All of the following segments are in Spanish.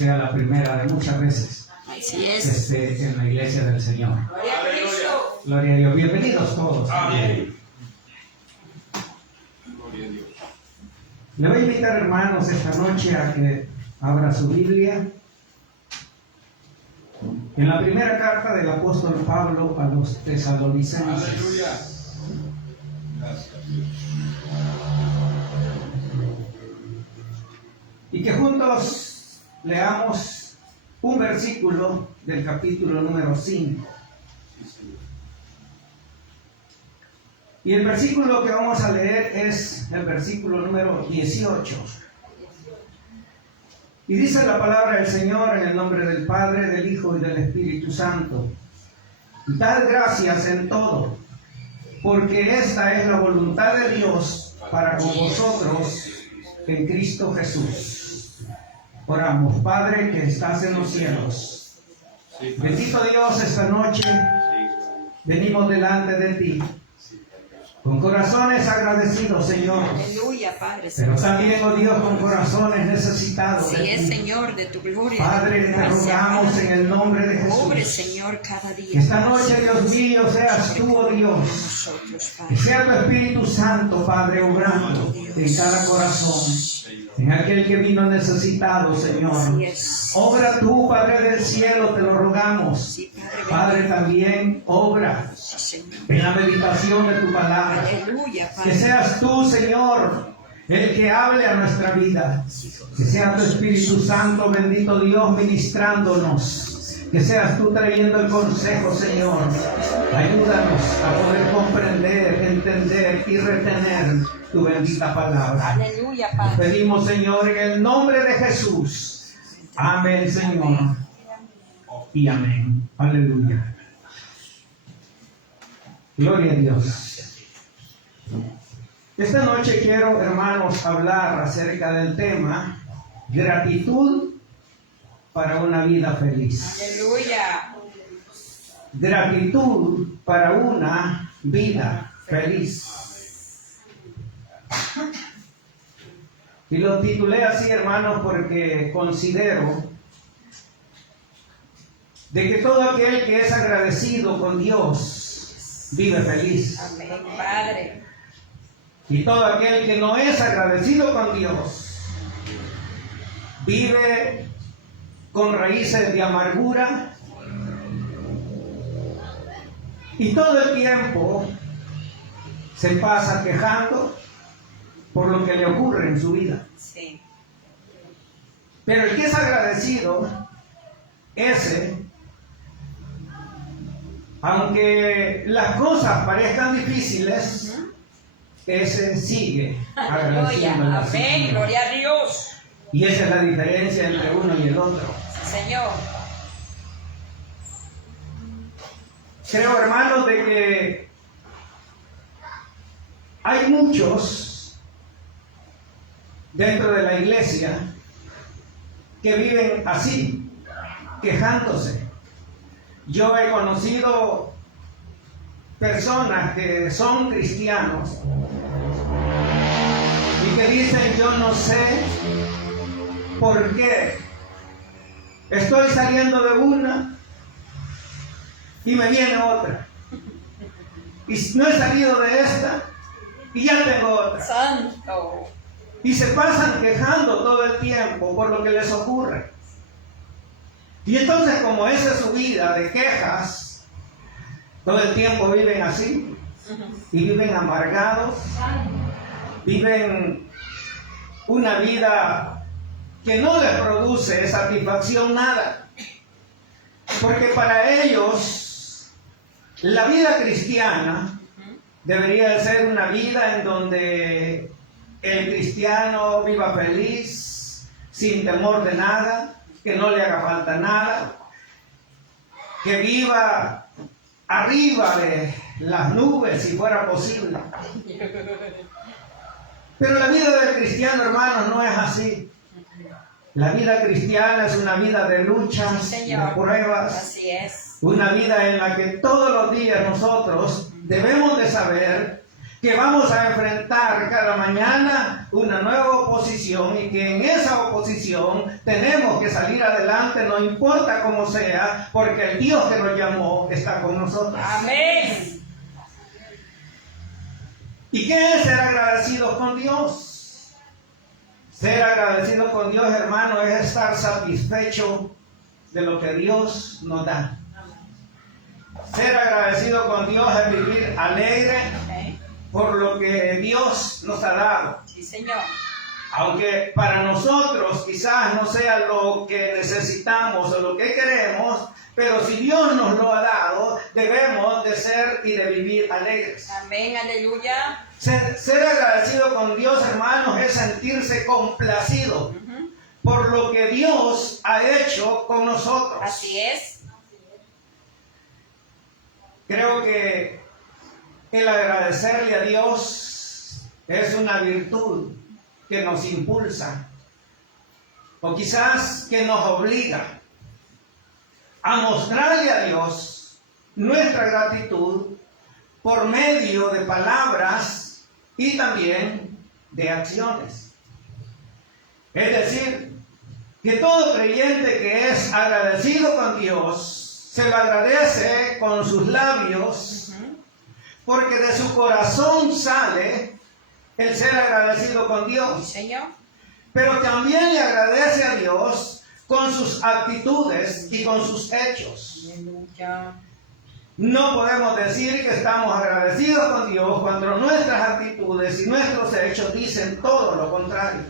sea la primera de muchas veces Así que es. esté en la iglesia del Señor. Gloria a Cristo. Gloria a Dios. Bienvenidos todos. Amén. Le voy a invitar, hermanos, esta noche a que abra su Biblia en la primera carta del apóstol Pablo a los tesalonicenses. Aleluya. Gracias, Dios. Y que juntos leamos un versículo del capítulo número 5. Y el versículo que vamos a leer es el versículo número 18. Y dice la palabra del Señor en el nombre del Padre, del Hijo y del Espíritu Santo. Dad gracias en todo, porque esta es la voluntad de Dios para con vosotros en Cristo Jesús. Oramos. Padre que estás en los cielos, bendito Dios, esta noche venimos delante de ti con corazones agradecidos, Señor, Aleluya, Padre. pero también, oh Dios, con corazones necesitados de Sí es, ti. Señor, de tu gloria. Padre, te rogamos en el nombre de Pobre Jesús Señor, cada día. que esta noche, Dios mío, seas tú, oh Dios, Nosotros, que Padre. sea tu Espíritu Santo, Padre, obrando en cada corazón, en aquel que vino necesitado, Señor. Así es. Obra tú, Padre del cielo, te lo rogamos. Sí, Padre, también obra Sí, Señor. en la meditación de tu palabra. Aleluya, Que Padre. seas tú, Señor, el que hable a nuestra vida. Que sea tu Espíritu Santo, bendito Dios, ministrándonos. Que seas tú trayendo el consejo, Señor. Ayúdanos a poder comprender, entender y retener tu bendita palabra. Aleluya, Te Padre. pedimos, Señor, en el nombre de Jesús. Amén, Señor. Y amén. Aleluya. Gloria a Dios. Esta noche quiero, hermanos, hablar acerca del tema gratitud para una vida feliz. Aleluya. Gratitud para una vida feliz. Y lo titulé así, hermanos, porque considero de que todo aquel que es agradecido con Dios vive feliz. Amén, Padre. Y todo aquel que no es agradecido con Dios vive con raíces de amargura y todo el tiempo se pasa quejando por lo que le ocurre en su vida. Sí. Pero el que es agradecido, ese, aunque las cosas parezcan difíciles, ese sigue agradeciendo Aleluya. en la Amén. situación. Gloria a Dios. Y esa es la diferencia entre uno y el otro. Sí, Señor. Creo, hermanos, de que hay muchos dentro de la iglesia que viven así, quejándose. Yo he conocido personas que son cristianos y que dicen: yo no sé por qué estoy saliendo de una y me viene otra, y no he salido de esta y ya tengo otra, Santo. y se pasan quejando todo el tiempo por lo que les ocurre. Y entonces, como esa es su vida de quejas, todo el tiempo viven así y viven amargados, viven una vida que no les produce satisfacción nada, porque para ellos la vida cristiana debería de ser una vida en donde el cristiano viva feliz, sin temor de nada, que no le haga falta nada, que viva arriba de las nubes si fuera posible. Pero la vida del cristiano, hermanos, no es así. La vida cristiana es una vida de luchas, Sí, de Señor. pruebas, Así es. una vida en la que todos los días nosotros debemos de saber que vamos a enfrentar cada mañana una nueva oposición y que en esa oposición tenemos que salir adelante, no importa cómo sea, porque el Dios que nos llamó está con nosotros. Amén. ¿Y qué es ser agradecido con Dios? Ser agradecido con Dios, hermano, es estar satisfecho de lo que Dios nos da. Ser agradecido con Dios es vivir alegre por lo que Dios nos ha dado. Sí, Señor. Aunque para nosotros quizás no sea lo que necesitamos o lo que queremos, pero si Dios nos lo ha dado, debemos de ser y de vivir alegres. Amén, aleluya. Ser agradecido con Dios, hermanos, es sentirse complacido por lo que Dios ha hecho con nosotros. Así es. Creo que el agradecerle a Dios es una virtud que nos impulsa, o quizás que nos obliga a mostrarle a Dios nuestra gratitud por medio de palabras y también de acciones. Es decir, que todo creyente que es agradecido con Dios, se lo agradece con sus labios, porque de su corazón sale el ser agradecido con Sí, Dios. Señor. Pero también le agradece a Dios con sus actitudes y con sus hechos. Aleluya. No podemos decir que estamos agradecidos con Dios cuando nuestras actitudes y nuestros hechos dicen todo lo contrario.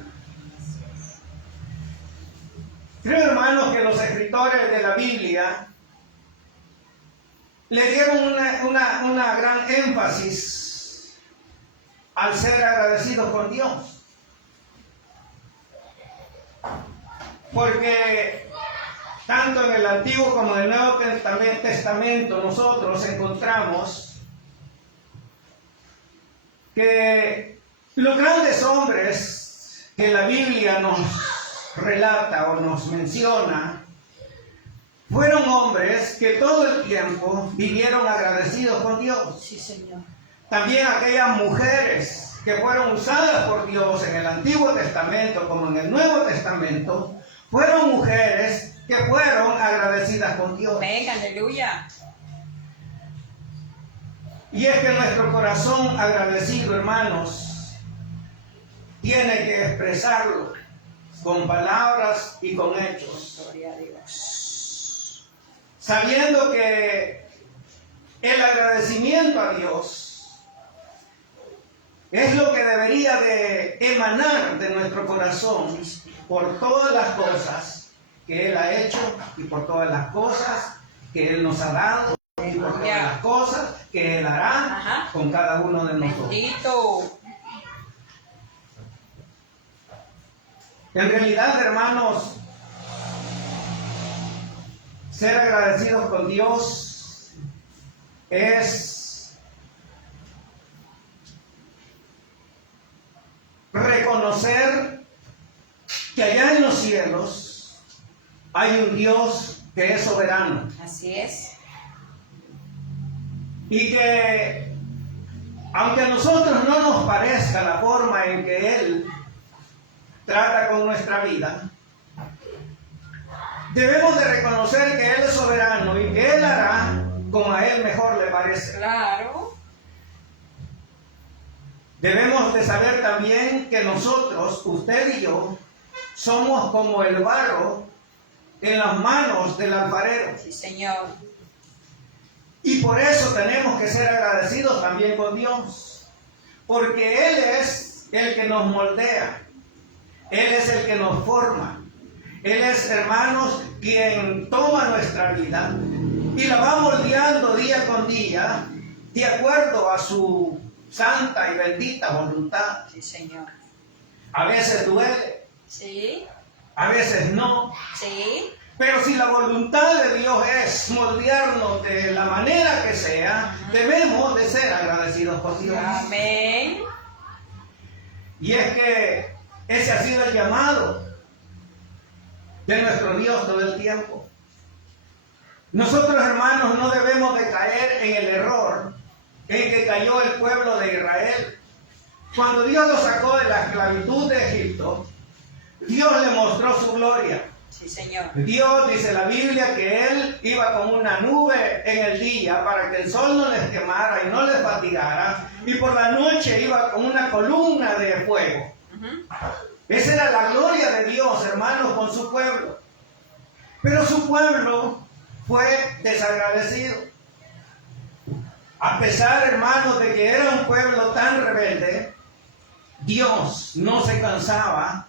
Creo, hermanos, que los escritores de la Biblia le dieron una gran énfasis al ser agradecidos con Dios. Porque tanto en el Antiguo como en el Nuevo Testamento nosotros encontramos que los grandes hombres que la Biblia nos relata o nos menciona fueron hombres que todo el tiempo vivieron agradecidos con Dios. Sí, Señor. También aquellas mujeres que fueron usadas por Dios en el Antiguo Testamento como en el Nuevo Testamento, fueron mujeres que fueron agradecidas con Dios. Amén, aleluya. Y es que nuestro corazón agradecido, hermanos, tiene que expresarlo con palabras y con hechos. Gloria a Dios. Sabiendo que el agradecimiento a Dios es lo que debería de emanar de nuestro corazón por todas las cosas que Él ha hecho y por todas las cosas que Él nos ha dado y por todas las cosas que Él hará con cada uno de nosotros. Bendito. En realidad, hermanos, ser agradecidos con Dios es reconocer que allá en los cielos hay un Dios que es soberano Así es. y que aunque a nosotros no nos parezca la forma en que Él trata con nuestra vida, debemos de reconocer que Él es soberano y que Él hará como a Él mejor le parece. Claro. Debemos de saber también que nosotros, usted y yo, somos como el barro en las manos del alfarero. Sí, Señor. Y por eso tenemos que ser agradecidos también con Dios, porque Él es el que nos moldea, Él es el que nos forma, Él es, hermanos, quien toma nuestra vida y la va moldeando día con día de acuerdo a su santa y bendita voluntad. Sí, Señor. A veces duele, Sí. a veces no. Sí. Pero si la voluntad de Dios es moldearnos de la manera que sea, debemos de ser agradecidos con Dios. Amén. Y es que ese ha sido el llamado de nuestro Dios todo el tiempo. Nosotros, hermanos, no debemos de caer en el error en que cayó el pueblo de Israel. Cuando Dios lo sacó de la esclavitud de Egipto, Dios le mostró su gloria. Sí, Señor. Dios, dice la Biblia, que Él iba con una nube en el día para que el sol no les quemara y no les fatigara, y por la noche iba con una columna de fuego. Esa era la gloria de Dios, hermanos, con su pueblo. Pero su pueblo fue desagradecido. A pesar, hermanos, de que era un pueblo tan rebelde, Dios no se cansaba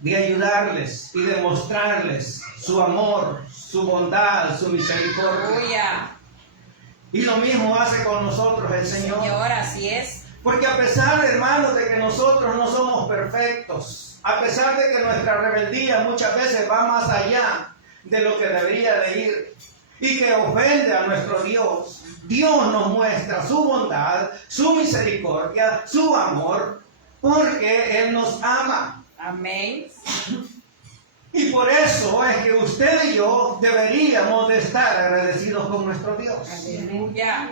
de ayudarles y de mostrarles su amor, su bondad, su misericordia. Aleluya. Y lo mismo hace con nosotros el Señor. Señor, así es. Porque a pesar, hermanos, de que nosotros no somos perfectos, a pesar de que nuestra rebeldía muchas veces va más allá de lo que debería de ir y que ofende a nuestro Dios, Dios nos muestra su bondad, su misericordia, su amor, porque Él nos ama. Amén. Y por eso es que usted y yo deberíamos de estar agradecidos con nuestro Dios. Aleluya.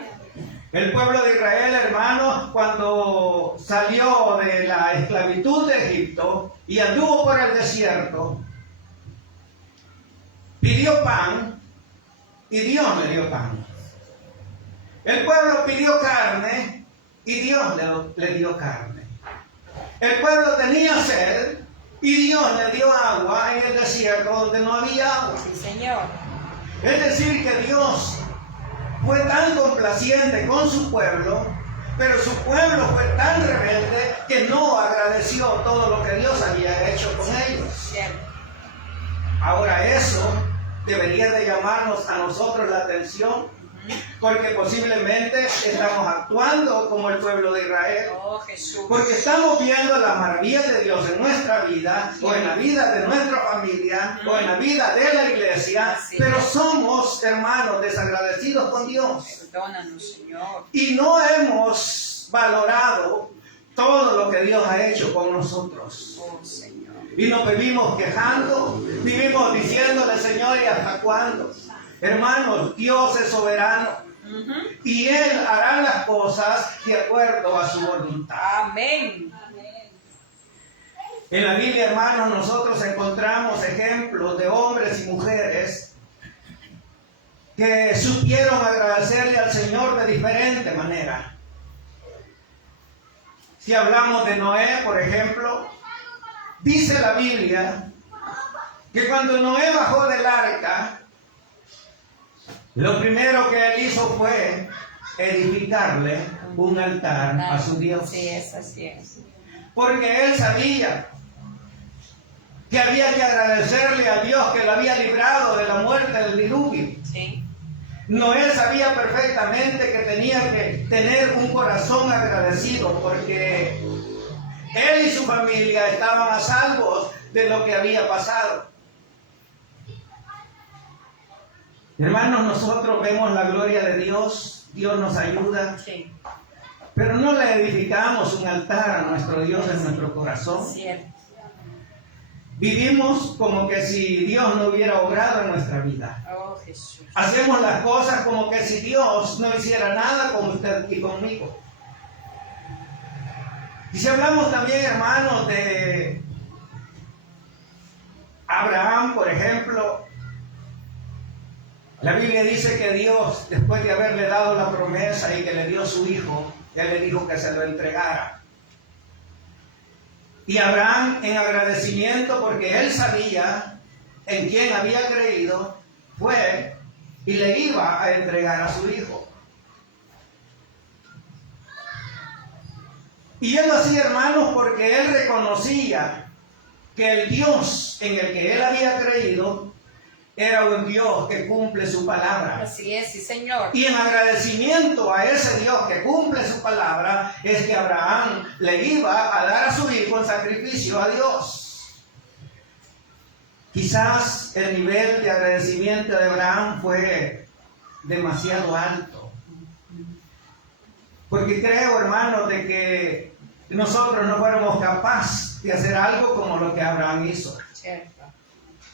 El pueblo de Israel, hermanos, cuando salió de la esclavitud de Egipto y anduvo por el desierto, pidió pan y Dios le dio pan. El pueblo pidió carne y Dios le dio carne. El pueblo tenía sed y Dios le dio agua en el desierto donde no había agua. Sí, Señor. Es decir, que Dios fue tan complaciente con su pueblo, pero su pueblo fue tan rebelde que no agradeció todo lo que Dios había hecho con ellos. Cierto. Ahora eso debería de llamarnos a nosotros la atención, porque posiblemente estamos actuando como el pueblo de Israel. Oh, Jesús. Porque estamos viendo las maravillas de Dios en nuestra vida, o en la vida de nuestra familia, o en la vida de la iglesia, pero somos, hermanos, desagradecidos con Dios. Perdónanos, Señor. Y no hemos valorado todo lo que Dios ha hecho con nosotros. Oh, Señor. Y nos vivimos quejando, vivimos diciéndole, Señor, ¿y hasta cuándo? Hermanos, Dios es soberano. Y Él hará las cosas de acuerdo a su voluntad. Amén. En la Biblia, hermanos, nosotros encontramos ejemplos de hombres y mujeres que supieron agradecerle al Señor de diferente manera. Si hablamos de Noé, por ejemplo, dice la Biblia que cuando Noé bajó del arca, lo primero que él hizo fue edificarle un altar a su Dios. Sí, es así es. Porque él sabía que había que agradecerle a Dios que lo había librado de la muerte del diluvio. Sí. Noé sabía perfectamente que tenía que tener un corazón agradecido porque él y su familia estaban a salvo de lo que había pasado. Hermanos, nosotros vemos la gloria de Dios, Dios nos ayuda, Sí. pero no le edificamos un altar a nuestro Dios en nuestro corazón. Cierto. Vivimos como que si Dios no hubiera obrado en nuestra vida. Oh, Jesús. Hacemos las cosas como que si Dios no hiciera nada con usted y conmigo. Y si hablamos también, hermanos, de Abraham, por ejemplo, la Biblia dice que Dios, después de haberle dado la promesa y que le dio su hijo, Él le dijo que se lo entregara. Y Abraham, en agradecimiento, porque él sabía en quién había creído, fue y le iba a entregar a su hijo. Y él lo hacía, hermanos, porque él reconocía que el Dios en el que él había creído era un Dios que cumple su palabra. Así es, sí, Señor. Y en agradecimiento a ese Dios que cumple su palabra, es que Abraham le iba a dar a su hijo en sacrificio a Dios. Quizás el nivel de agradecimiento de Abraham fue demasiado alto. Porque creo, hermanos, de que nosotros no fuéramos capaces de hacer algo como lo que Abraham hizo. Cierto.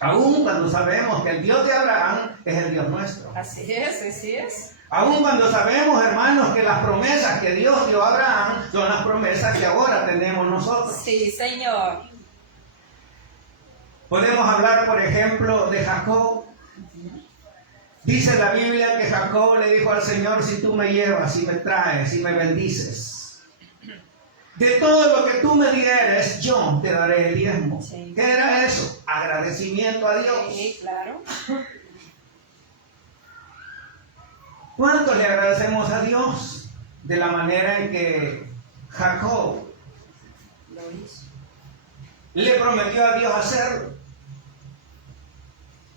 Aún cuando sabemos que el Dios de Abraham es el Dios nuestro. Así es, así es. Aún cuando sabemos, hermanos, que las promesas que Dios dio a Abraham son las promesas que ahora tenemos nosotros. Sí, Señor. Podemos hablar, por ejemplo, de Jacob. Dice la Biblia que Jacob le dijo al Señor: si tú me llevas, si me traes, si me bendices, de todo lo que tú me dieres, yo te daré el diezmo. Sí. ¿Qué era eso? Agradecimiento a Dios. Sí, claro. ¿Cuánto le agradecemos a Dios de la manera en que Jacob Lo hizo. le prometió a Dios hacerlo?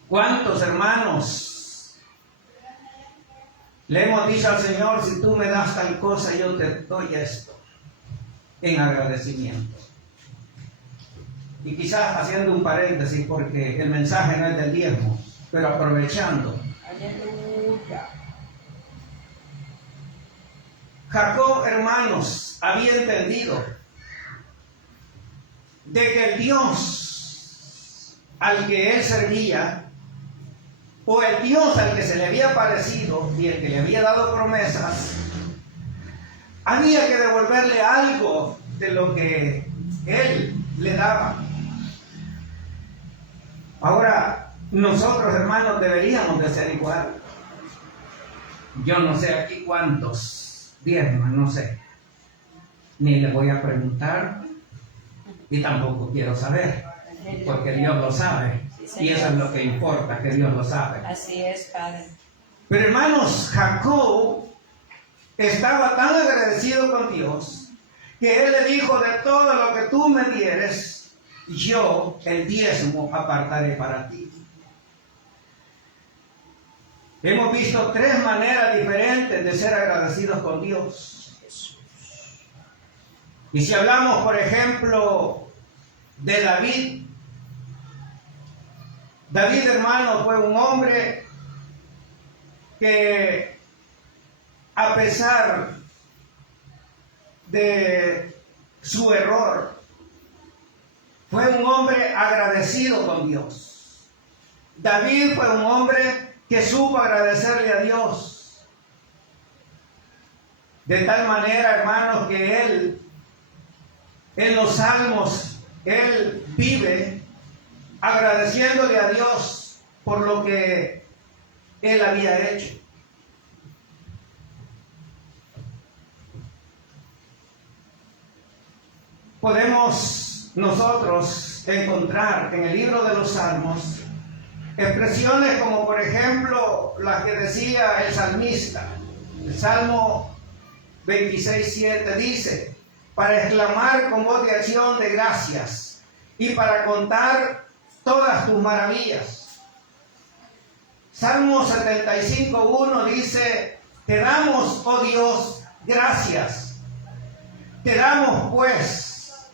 ¿Cuántos hermanos le hemos dicho al Señor: si tú me das tal cosa, yo te doy esto, en agradecimiento? Y quizás haciendo un paréntesis, porque el mensaje no es del diezmo, pero aprovechando. Aleluya. Jacob, hermanos, había entendido de que el Dios al que él servía, o el Dios al que se le había parecido y el que le había dado promesas, había que devolverle algo de lo que él le daba. Ahora, nosotros, hermanos, deberíamos de ser igual. Yo no sé aquí cuántos diezman, no sé. Ni le voy a preguntar, y tampoco quiero saber, porque Dios lo sabe. Y eso es lo que importa, que Dios lo sabe. Así es, Padre. Pero hermanos, Jacob estaba tan agradecido con Dios que él le dijo: de todo lo que tú me dieres, yo el diezmo apartaré para ti. Hemos visto tres maneras diferentes de ser agradecidos con Dios. Y si hablamos, por ejemplo, de David, hermano, fue un hombre que, a pesar de su error, fue un hombre agradecido con Dios. David fue un hombre que supo agradecerle a Dios. De tal manera, hermanos, que él, en los salmos, él vive agradeciéndole a Dios por lo que él había hecho. Podemos nosotros encontrar en el libro de los Salmos expresiones como, por ejemplo, las que decía el salmista. El Salmo 26:7 dice: para exclamar con voz de acción de gracias y para contar todas tus maravillas. Salmo 75:1 dice: te damos, oh Dios, gracias. Te damos, pues,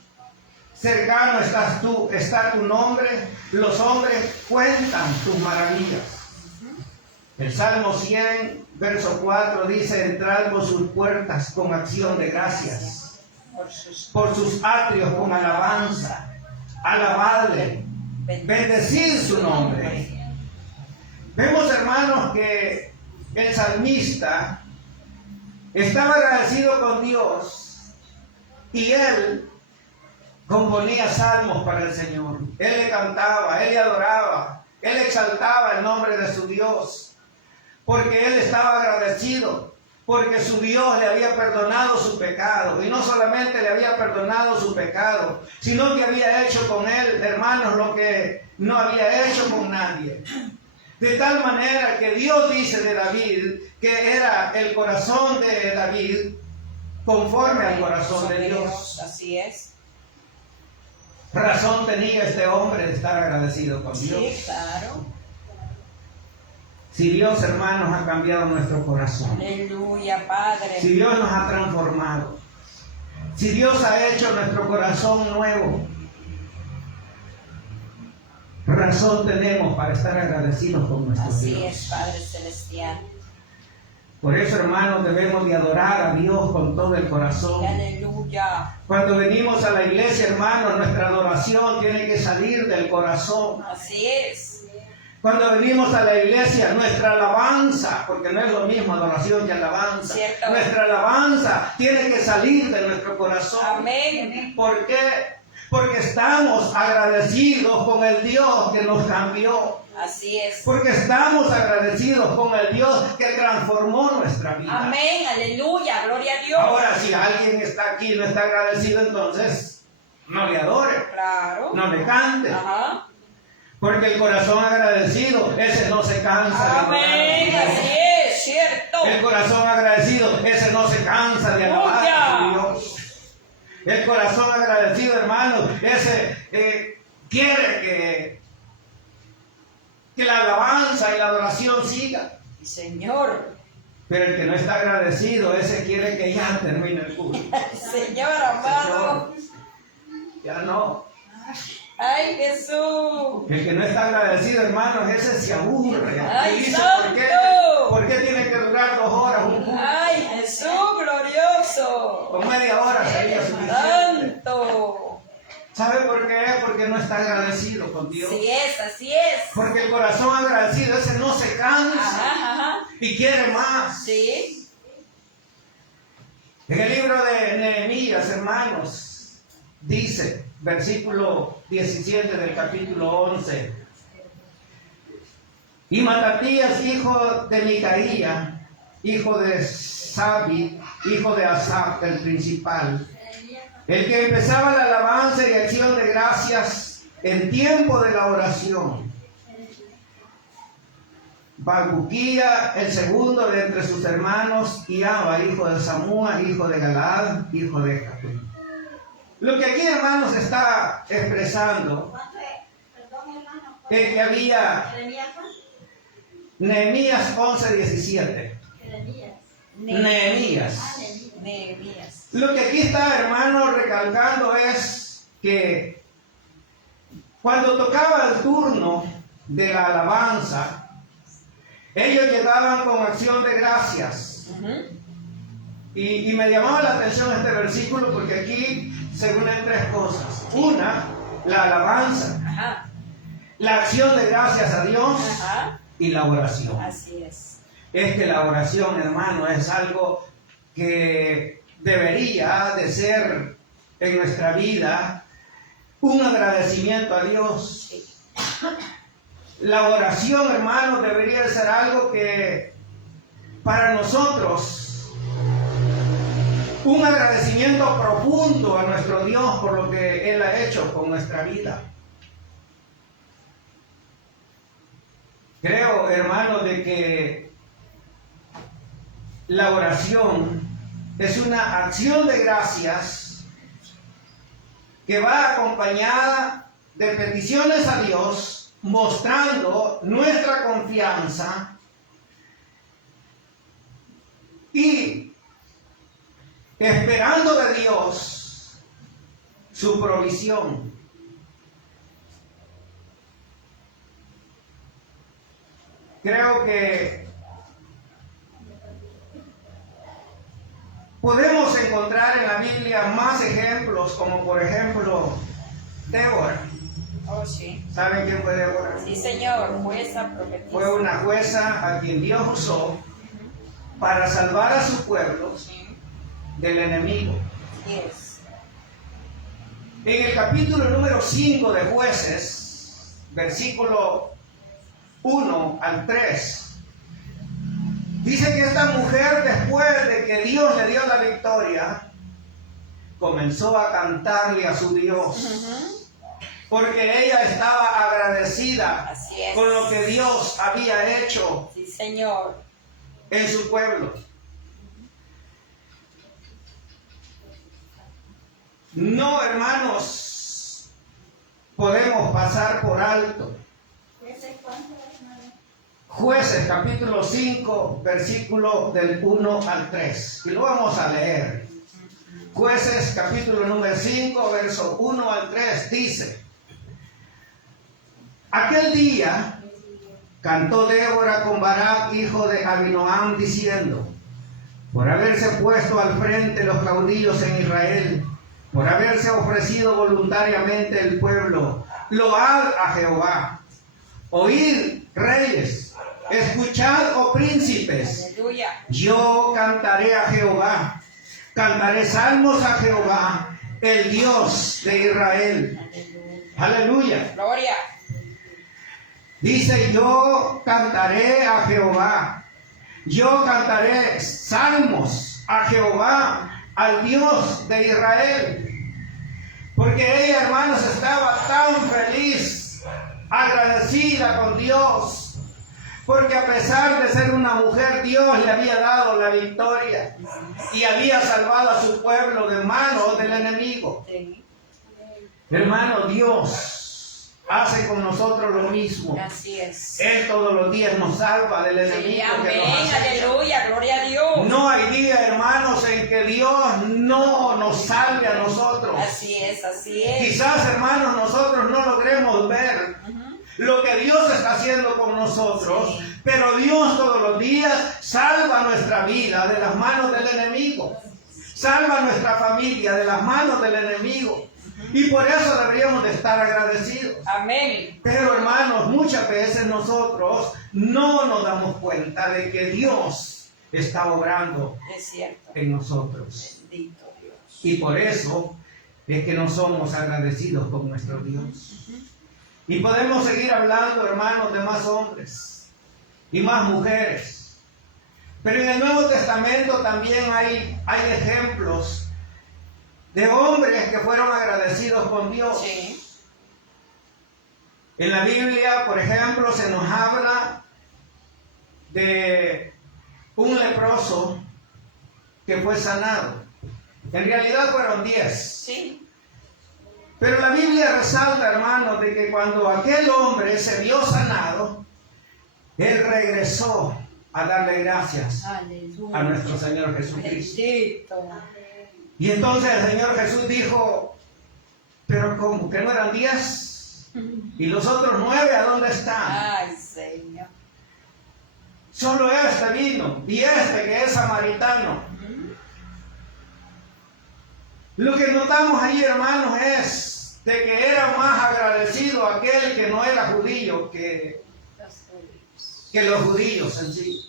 cercano está tu nombre, los hombres cuentan tus maravillas. El Salmo 100, verso 4 dice: entrad por sus puertas con acción de gracias, por sus atrios con alabanza, alabadle, bendecid su nombre. Vemos, hermanos, que el salmista estaba agradecido con Dios y él componía salmos para el Señor. Él le cantaba, él le adoraba, él exaltaba el nombre de su Dios, porque él estaba agradecido, porque su Dios le había perdonado su pecado, y no solamente le había perdonado su pecado, sino que había hecho con él, hermanos, lo que no había hecho con nadie. De tal manera que Dios dice de David que era el corazón de David conforme al corazón de Dios. Así es. Razón tenía este hombre de estar agradecido con Dios. Sí, claro. Si Dios, hermanos, ha cambiado nuestro corazón, Aleluya, Padre. si Dios nos ha transformado, si Dios ha hecho nuestro corazón nuevo, razón tenemos para estar agradecidos con nuestro Así Dios. es, Padre Celestial. Por eso, hermanos, debemos de adorar a Dios con todo el corazón. Aleluya. Cuando venimos a la iglesia, hermanos, nuestra adoración tiene que salir del corazón. Así es. Cuando venimos a la iglesia, nuestra alabanza, porque no es lo mismo adoración que alabanza, Cierto. nuestra alabanza tiene que salir de nuestro corazón. Amén. ¿Por qué? Porque estamos agradecidos con el Dios que nos cambió. Así es. Porque estamos agradecidos con el Dios que transformó nuestra vida. Amén. Aleluya. Gloria a Dios. Ahora, si alguien está aquí y no está agradecido, entonces no le adore, Claro. no le cante. Ajá. Porque el corazón agradecido, ese no se cansa de Amén. adorar a Así Dios. es. Cierto. El corazón agradecido, ese no se cansa de alabar a Dios. El corazón agradecido, hermano, ese quiere que la alabanza y la adoración siga. Señor. Pero el que no está agradecido, ese quiere que ya termine el culto. Señor amado. Ya no. Ay, Jesús. El que no está agradecido, hermanos, ese se aburre. ¡Ay, Y dice, santo! ¿por qué tiene que durar 2 horas un culto? Ay, Jesús glorioso. Con media hora sería suficiente. Santo. ¿Sabe por qué? Porque no está agradecido con Dios. Así es, así es. Porque el corazón agradecido, ese no se cansa Ajá, ajá. y quiere más. Sí. En el libro de Nehemías, hermanos, dice, versículo 17 del capítulo 11, y Matatías, hijo de Micaía, hijo de Sabi, hijo de Asaf, el principal, el que empezaba la alabanza y acción de gracias en tiempo de la oración. Baguquía, el segundo de entre sus hermanos, y Abba, hijo de Samúa, hijo de Galad, hijo de Jacún. Lo que aquí, hermanos, está expresando es que había Nehemías 11:17. Nehemías. Nehemías. Lo que aquí está, hermano, recalcando es que cuando tocaba el turno de la alabanza, ellos llegaban con acción de gracias. Y me llamaba la atención este versículo porque aquí se unen 3 cosas. Una, la alabanza, Ajá. la acción de gracias a Dios Ajá. y la oración. Así es. Es que la oración, hermano, es algo que debería de ser en nuestra vida un agradecimiento a Dios. La oración, hermano, debería de ser algo que para nosotros un agradecimiento profundo a nuestro Dios por lo que Él ha hecho con nuestra vida. Creo, hermano, de que la oración es una acción de gracias que va acompañada de peticiones a Dios, mostrando nuestra confianza y esperando de Dios su provisión. Creo que podemos encontrar en la Biblia más ejemplos, como por ejemplo Débora. Oh, sí. ¿Saben quién fue Débora? Sí, Señor. Jueza, profetisa. Fue una jueza a quien Dios usó para salvar a su pueblo Sí. del enemigo. Así es. En el capítulo número 5 de Jueces, versículo 1 al 3, dice que esta mujer, después de que Dios le dio la victoria, comenzó a cantarle a su Dios, porque ella estaba agradecida Así es. con lo que Dios había hecho Sí, Señor. en su pueblo. No, hermanos, podemos pasar por alto. Jueces capítulo 5, versículo del 1 al 3. Y lo vamos a leer. Jueces capítulo número 5, verso 1 al 3 dice: aquel día cantó Débora con Barak, hijo de Abinoam, diciendo: por haberse puesto al frente los caudillos en Israel, por haberse ofrecido voluntariamente el pueblo. Load a Jehová. Oíd, reyes, escuchad, oh príncipes. Aleluya. Yo cantaré a Jehová, cantaré salmos a Jehová, el Dios de Israel. Aleluya. Gloria. Dice, yo cantaré a Jehová, yo cantaré salmos a Jehová, al Dios de Israel. Porque ella, hermanos, estaba tan feliz, agradecida con Dios, porque a pesar de ser una mujer, Dios le había dado la victoria y había salvado a su pueblo de manos del enemigo. Sí. Hermano, Dios hace con nosotros lo mismo. Así es. Él todos los días nos salva del Sí, enemigo que amén. nos acecha. Aleluya. Gloria a Dios. No hay día, hermanos, en que Dios no nos salve a nosotros. Así es, así es. Quizás, hermanos, nosotros no logremos ver lo que Dios está haciendo con nosotros, Sí. pero Dios todos los días salva nuestra vida de las manos del enemigo. Salva nuestra familia de las manos del enemigo. Y por eso deberíamos de estar agradecidos. Amén. Pero hermanos, muchas veces nosotros no nos damos cuenta de que Dios está obrando Es cierto. en nosotros. Bendito Dios. Y por eso es que no somos agradecidos con nuestro Dios. Y podemos seguir hablando, hermanos, de más hombres y más mujeres. Pero en el Nuevo Testamento también hay ejemplos de hombres que fueron agradecidos con Dios. Sí. En la Biblia, por ejemplo, se nos habla de un leproso que fue sanado. En realidad fueron 10. Sí. Pero la Biblia resalta, hermanos, de que cuando aquel hombre se vio sanado, él regresó a darle gracias Aleluya. a nuestro Señor Jesucristo. Bendito. Y entonces el Señor Jesús dijo, pero ¿cómo? ¿Que no eran 10? ¿Y los otros 9 a dónde están? Ay, Señor. Solo este vino, y este que es samaritano. Lo que notamos ahí, hermanos, es de que era más agradecido aquel que no era judío que los judíos en sí.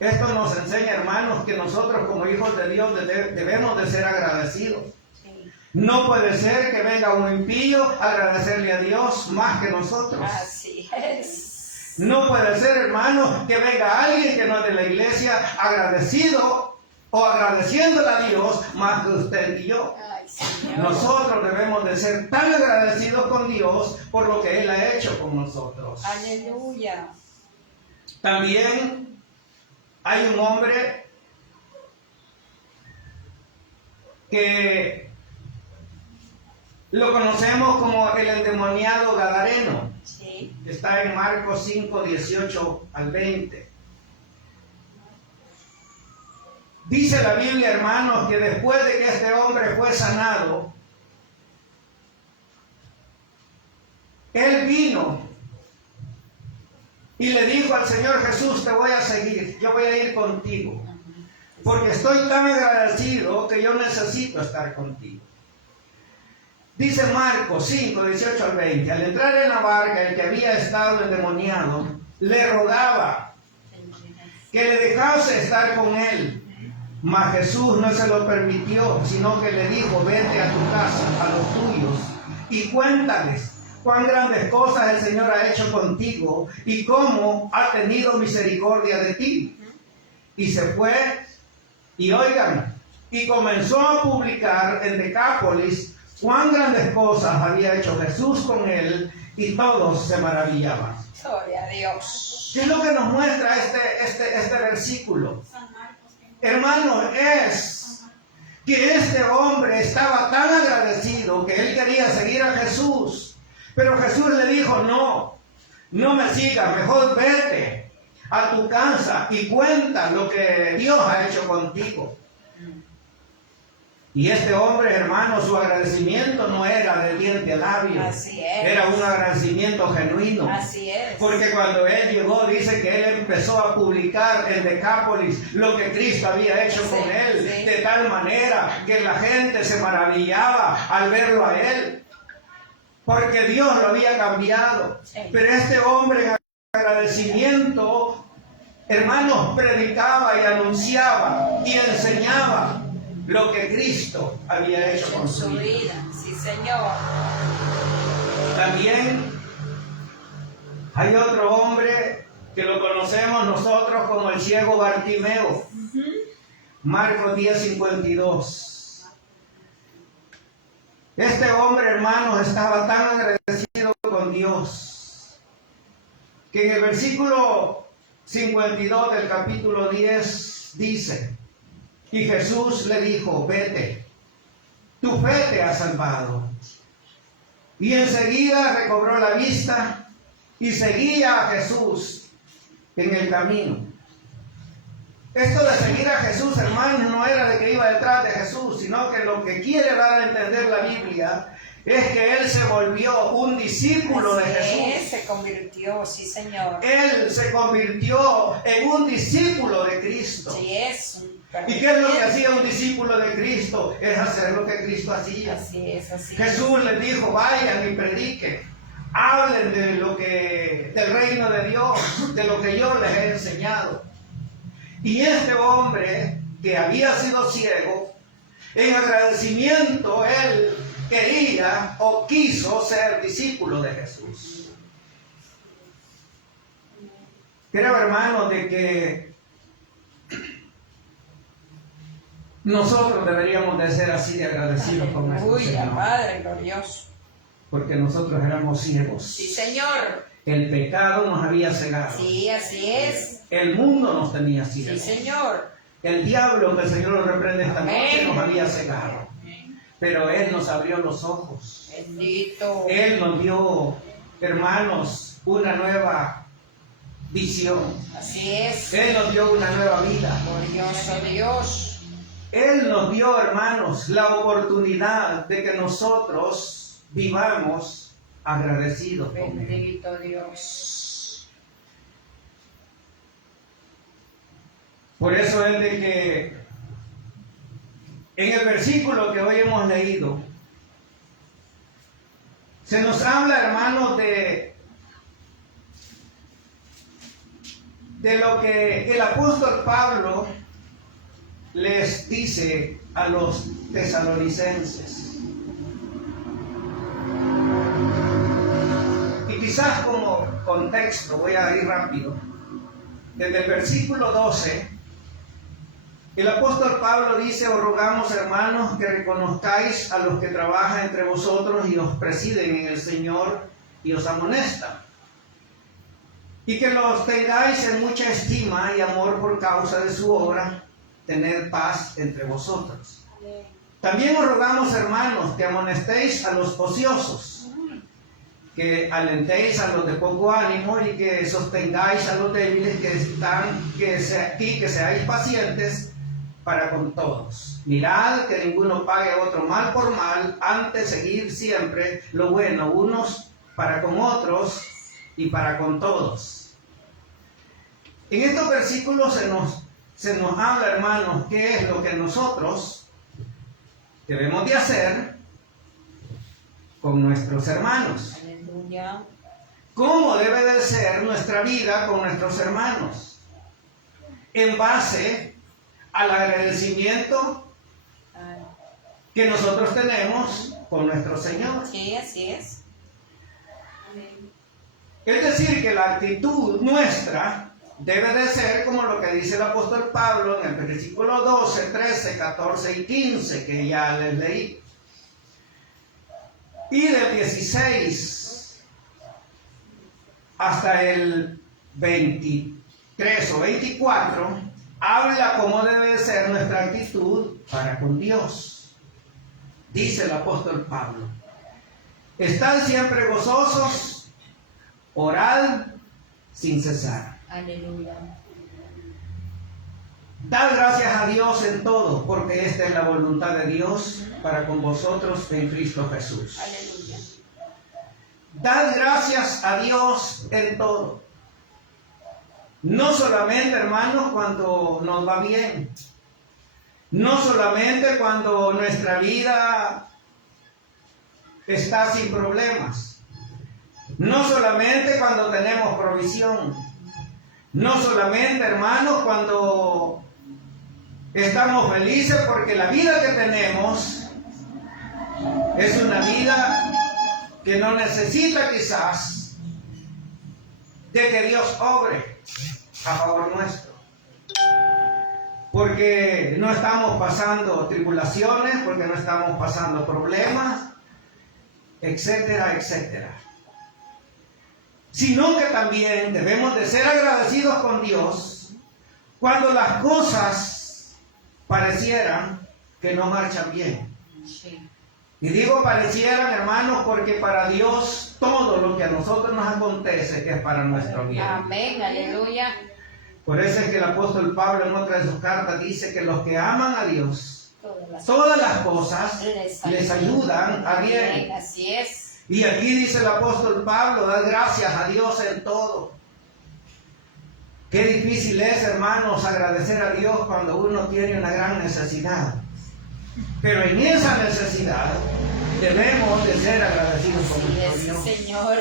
Esto nos enseña, hermanos, que nosotros como hijos de Dios debemos de ser agradecidos. Sí. No puede ser que venga un impío a agradecerle a Dios más que nosotros. Así es. No puede ser, hermanos, que venga alguien que no es de la iglesia agradecido o agradeciéndole a Dios más que usted y yo. Ay, Señor. Nosotros debemos de ser tan agradecidos con Dios por lo que Él ha hecho con nosotros. Aleluya. También hay un hombre que lo conocemos como el endemoniado gadareno. Sí. Está en Marcos 5, 18 al 20. Dice la Biblia, hermanos, que después de que este hombre fue sanado, él vino y le dijo al Señor Jesús, te voy a seguir, yo voy a ir contigo, porque estoy tan agradecido que yo necesito estar contigo. Dice Marcos 5, 18 al 20, al entrar en la barca, el que había estado endemoniado le rogaba que le dejase estar con él, mas Jesús no se lo permitió, sino que le dijo, vete a tu casa, a los tuyos, y cuéntales cuán grandes cosas el Señor ha hecho contigo y cómo ha tenido misericordia de ti. Y se fue, y oigan, y comenzó a publicar en Decápolis cuán grandes cosas había hecho Jesús con él, y todos se maravillaban. Gloria a Dios. ¿Qué es lo que nos muestra este versículo? Hermanos, es que este hombre estaba tan agradecido que él quería seguir a Jesús. Pero Jesús le dijo, no me sigas, mejor vete a tu casa y cuenta lo que Dios ha hecho contigo. Y este hombre, hermano, su agradecimiento no era de diente a labio. Así es. Era un agradecimiento genuino. Así es. Porque cuando él llegó, dice que él empezó a publicar en Decápolis lo que Cristo había hecho Sí, con él, sí. de tal manera que la gente se maravillaba al verlo a él, porque Dios lo había cambiado. Sí. Pero este hombre en agradecimiento, hermanos, predicaba y anunciaba y enseñaba lo que Cristo había hecho con En su su vida. vida. Sí, Señor. También hay otro hombre que lo conocemos nosotros como el ciego Bartimeo. Marcos 10:52. Este hombre, hermanos, estaba tan agradecido con Dios que en el versículo 52 del capítulo 10 dice: y Jesús le dijo, vete, tu fe te ha salvado. Y enseguida recobró la vista y seguía a Jesús en el camino. Esto de seguir a Jesús, hermanos, no era de que iba detrás de Jesús, sino que lo que quiere dar a entender la Biblia es que él se volvió un discípulo de Así Jesús. es, se convirtió, sí, Señor. Él se convirtió en un discípulo de Cristo. Sí es. ¿Y qué es lo que hacía un discípulo de Cristo? Es hacer lo que Cristo hacía. Así es, así es. Jesús les dijo, vayan y prediquen, hablen del reino de Dios, de lo que yo les he enseñado. Y este hombre que había sido ciego, en agradecimiento él quería o quiso ser discípulo de Jesús. Creo, hermanos, de que nosotros deberíamos de ser así de agradecidos con nuestro Aleluya, Señor. Padre glorioso. Porque nosotros éramos ciegos. Sí, Señor. El pecado nos había cegado. Sí, así es. El mundo nos tenía Sí, ciegos. Señor. El diablo, que el Señor lo reprende esta Amén. noche, nos había cegado. Pero Él nos abrió los ojos. Bendito. Él nos dio, hermanos, una nueva visión. Así es. Él nos dio una nueva vida. Glorioso Dios. Él nos dio, hermanos, la oportunidad de que nosotros vivamos agradecidos con Él. Bendito Dios. Por eso es de que en el versículo que hoy hemos leído, se nos habla, hermanos, de lo que el apóstol Pablo les dice a los tesalonicenses. Y quizás como contexto, voy a ir rápido, desde el versículo 12, el apóstol Pablo dice: os rogamos, hermanos, que reconozcáis a los que trabajan entre vosotros y os presiden en el Señor y os amonestan, y que los tengáis en mucha estima y amor por causa de su obra, tener paz entre vosotros. También os rogamos, hermanos, que amonestéis a los ociosos, que alentéis a los de poco ánimo y que sostengáis a los débiles que están aquí, que seáis pacientes para con todos. Mirad que ninguno pague a otro mal por mal, antes seguir siempre lo bueno, unos para con otros y para con todos. En estos versículos se nos habla, hermanos, qué es lo que nosotros debemos de hacer con nuestros hermanos. Aleluya. ¿Cómo debe de ser nuestra vida con nuestros hermanos? En base al agradecimiento que nosotros tenemos con nuestro Señor. Sí, así es. Es decir, que la actitud nuestra debe de ser como lo que dice el apóstol Pablo en el versículo 12, 13, 14 y 15, que ya les leí. Y del 16 hasta el 23 o 24, habla cómo debe de ser nuestra actitud para con Dios. Dice el apóstol Pablo: estad siempre gozosos, orad sin cesar. Aleluya. Dad gracias a Dios en todo, porque esta es la voluntad de Dios para con vosotros en Cristo Jesús. Aleluya. Dad gracias a Dios en todo. No solamente, hermanos, cuando nos va bien. No solamente cuando nuestra vida está sin problemas. No solamente cuando tenemos provisión. No solamente, hermanos, cuando estamos felices, porque la vida que tenemos es una vida que no necesita quizás de que Dios obre a favor nuestro. Porque no estamos pasando tribulaciones, porque no estamos pasando problemas, etcétera, etcétera. Sino que también debemos de ser agradecidos con Dios cuando las cosas parecieran que no marchan bien. Sí. Y digo parecieran, hermanos, porque para Dios todo lo que a nosotros nos acontece es para nuestro bien. Amén, aleluya. Por eso es que el apóstol Pablo en otra de sus cartas dice que los que aman a Dios, Todas todas las cosas les les ayudan a bien. Así es. Y aquí dice el apóstol Pablo, da gracias a Dios en todo. Qué difícil es, hermanos, agradecer a Dios cuando uno tiene una gran necesidad. Pero en esa necesidad debemos de ser agradecidos con nuestro Así Dios. es, Señor.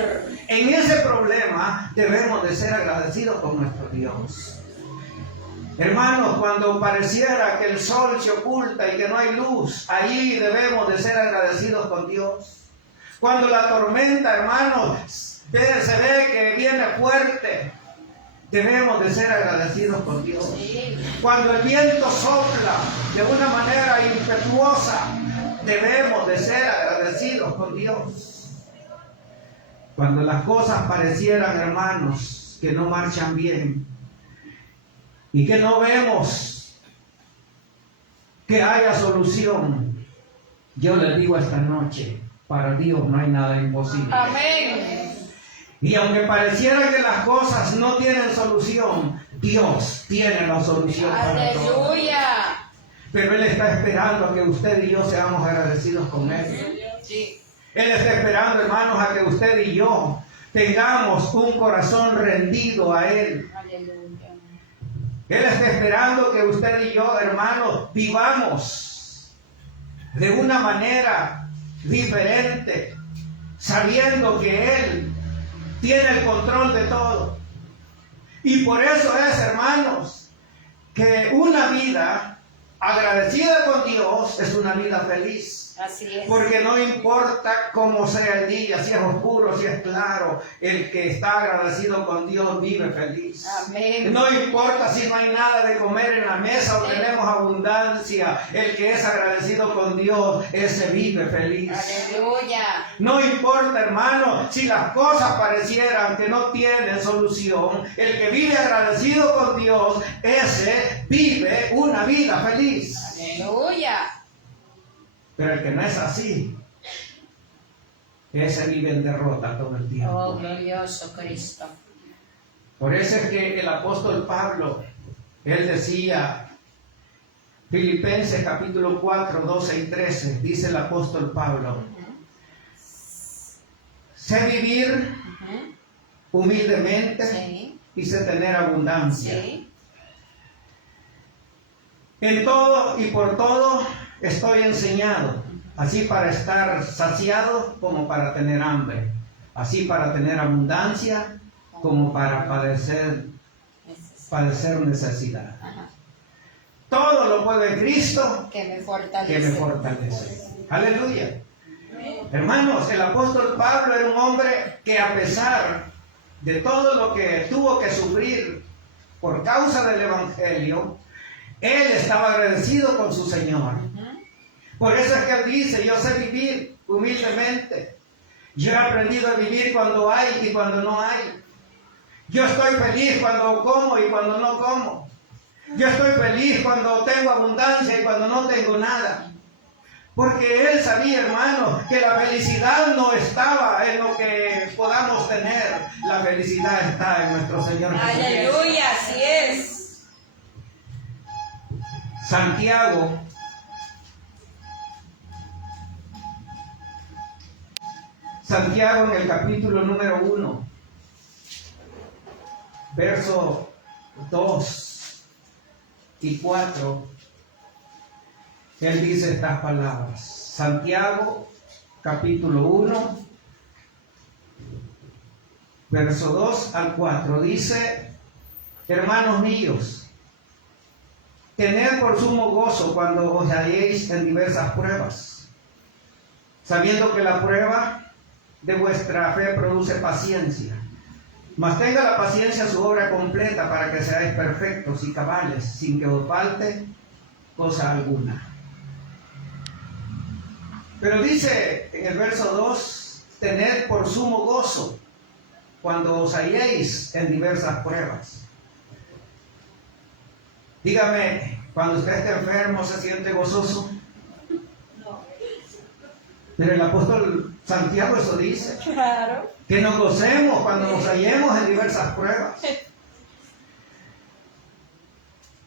En ese problema debemos de ser agradecidos con nuestro Dios. Hermanos, cuando pareciera que el sol se oculta y que no hay luz, allí debemos de ser agradecidos con Dios. Cuando la tormenta, hermanos, se ve que viene fuerte, debemos de ser agradecidos con Dios. Sí. Cuando el viento sopla de una manera impetuosa, debemos de ser agradecidos con Dios. Cuando las cosas parecieran, hermanos, que no marchan bien y que no vemos que haya solución, yo les digo esta noche, para Dios no hay nada imposible. Amén. Y aunque pareciera que las cosas no tienen solución, Dios tiene la solución para todo. Aleluya. Pero Él está esperando a que usted y yo seamos agradecidos con Él. Sí. Él está esperando, hermanos, a que usted y yo tengamos un corazón rendido a Él. Aleluya. Él está esperando que usted y yo, hermanos, vivamos de una manera diferente, sabiendo que Él tiene el control de todo. Y por eso es, hermanos, que una vida agradecida con Dios es una vida feliz. Así es. Porque no importa cómo sea el día, si es oscuro, si es claro, el que está agradecido con Dios vive feliz. Amén. No importa si no hay nada de comer en la mesa o tenemos abundancia, el que es agradecido con Dios, ese vive feliz. Aleluya. No importa, hermano, si las cosas parecieran que no tienen solución, el que vive agradecido con Dios, ese vive una vida feliz. Aleluya. Pero el que no es así, ese vive en derrota todo el tiempo. Oh, glorioso Cristo. Por eso es que el apóstol Pablo, él decía, Filipenses capítulo 4, 12 y 13, dice el apóstol Pablo, sé vivir humildemente Sí. y sé tener abundancia. Sí. En todo y por todo estoy enseñado, así para estar saciado como para tener hambre, así para tener abundancia como para padecer necesidad. Ajá. Todo lo puedo en Cristo Que me que fortalece. me fortalece. Aleluya. Hermanos, el apóstol Pablo era un hombre que a pesar de todo lo que tuvo que sufrir por causa del Evangelio, él estaba agradecido con su Señor. Por eso es que él dice, yo sé vivir humildemente. Yo he aprendido a vivir cuando hay y cuando no hay. Yo estoy feliz cuando como y cuando no como. Yo estoy feliz cuando tengo abundancia y cuando no tengo nada. Porque él sabía, hermano, que la felicidad no estaba en lo que podamos tener. La felicidad está en nuestro Señor Jesucristo. Aleluya, así es. Santiago, en el capítulo número 1, verso 2 y 4, él dice estas palabras. Santiago, capítulo 1, verso 2 al 4, dice: hermanos míos, tened por sumo gozo cuando os halléis en diversas pruebas, sabiendo que la prueba de vuestra fe produce paciencia. Mas tenga la paciencia su obra completa, para que seáis perfectos y cabales, sin que os falte cosa alguna. Pero dice en el verso 2: tened por sumo gozo cuando os halléis en diversas pruebas. Dígame, cuando usted esté enfermo, ¿se siente gozoso? No. Pero el apóstol Santiago eso dice. Claro. Que nos gocemos cuando nos hallemos en diversas pruebas.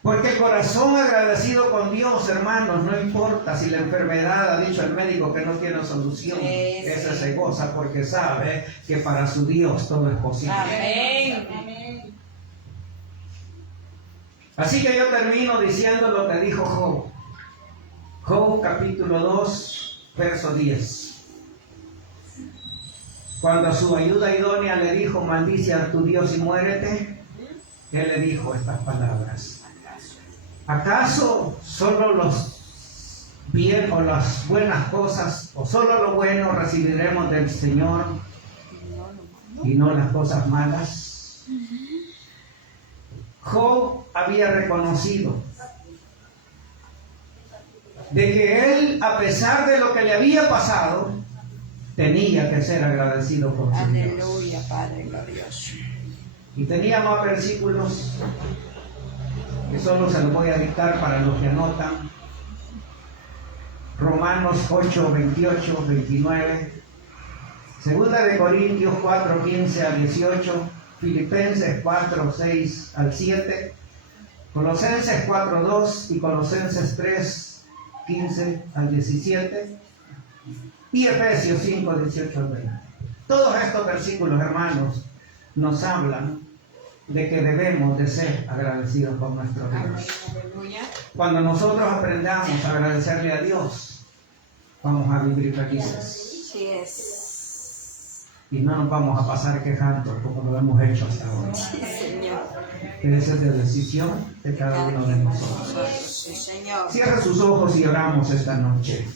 Porque el corazón agradecido con Dios, hermanos, no importa si la enfermedad ha dicho el médico que no tiene solución, ese se goza porque sabe que para su Dios todo es posible. Amén. Amén. Así que yo termino diciendo lo que dijo Job. Job capítulo 2, verso 10. Cuando su ayuda idónea le dijo: maldice a tu Dios y muérete, él le dijo estas palabras: ¿acaso solo los bien o las buenas cosas, o solo lo bueno recibiremos del Señor y no las cosas malas? Job había reconocido de que él, a pesar de lo que le había pasado, tenía que ser agradecido por su Dios. Aleluya, Padre glorioso. Y tenía más versículos que solo se los voy a dictar para los que anotan. Romanos 8, 28, 29. Segunda de Corintios 4, 15 al 18. Filipenses 4, 6 al 7. Colosenses 4, 2 y Colosenses 3, 15 al 17. Y Efesios 5, 18 al 20. Todos estos versículos, hermanos, nos hablan de que debemos de ser agradecidos con nuestro Dios. Aleluya. Cuando nosotros aprendamos a agradecerle a Dios, vamos a vivir felices. Sí es. Y no nos vamos a pasar quejando como lo hemos hecho hasta ahora. Sí, Señor. Pero esa es la decisión de cada uno de nosotros. Sí, Señor. Cierra sus ojos y oramos esta noche.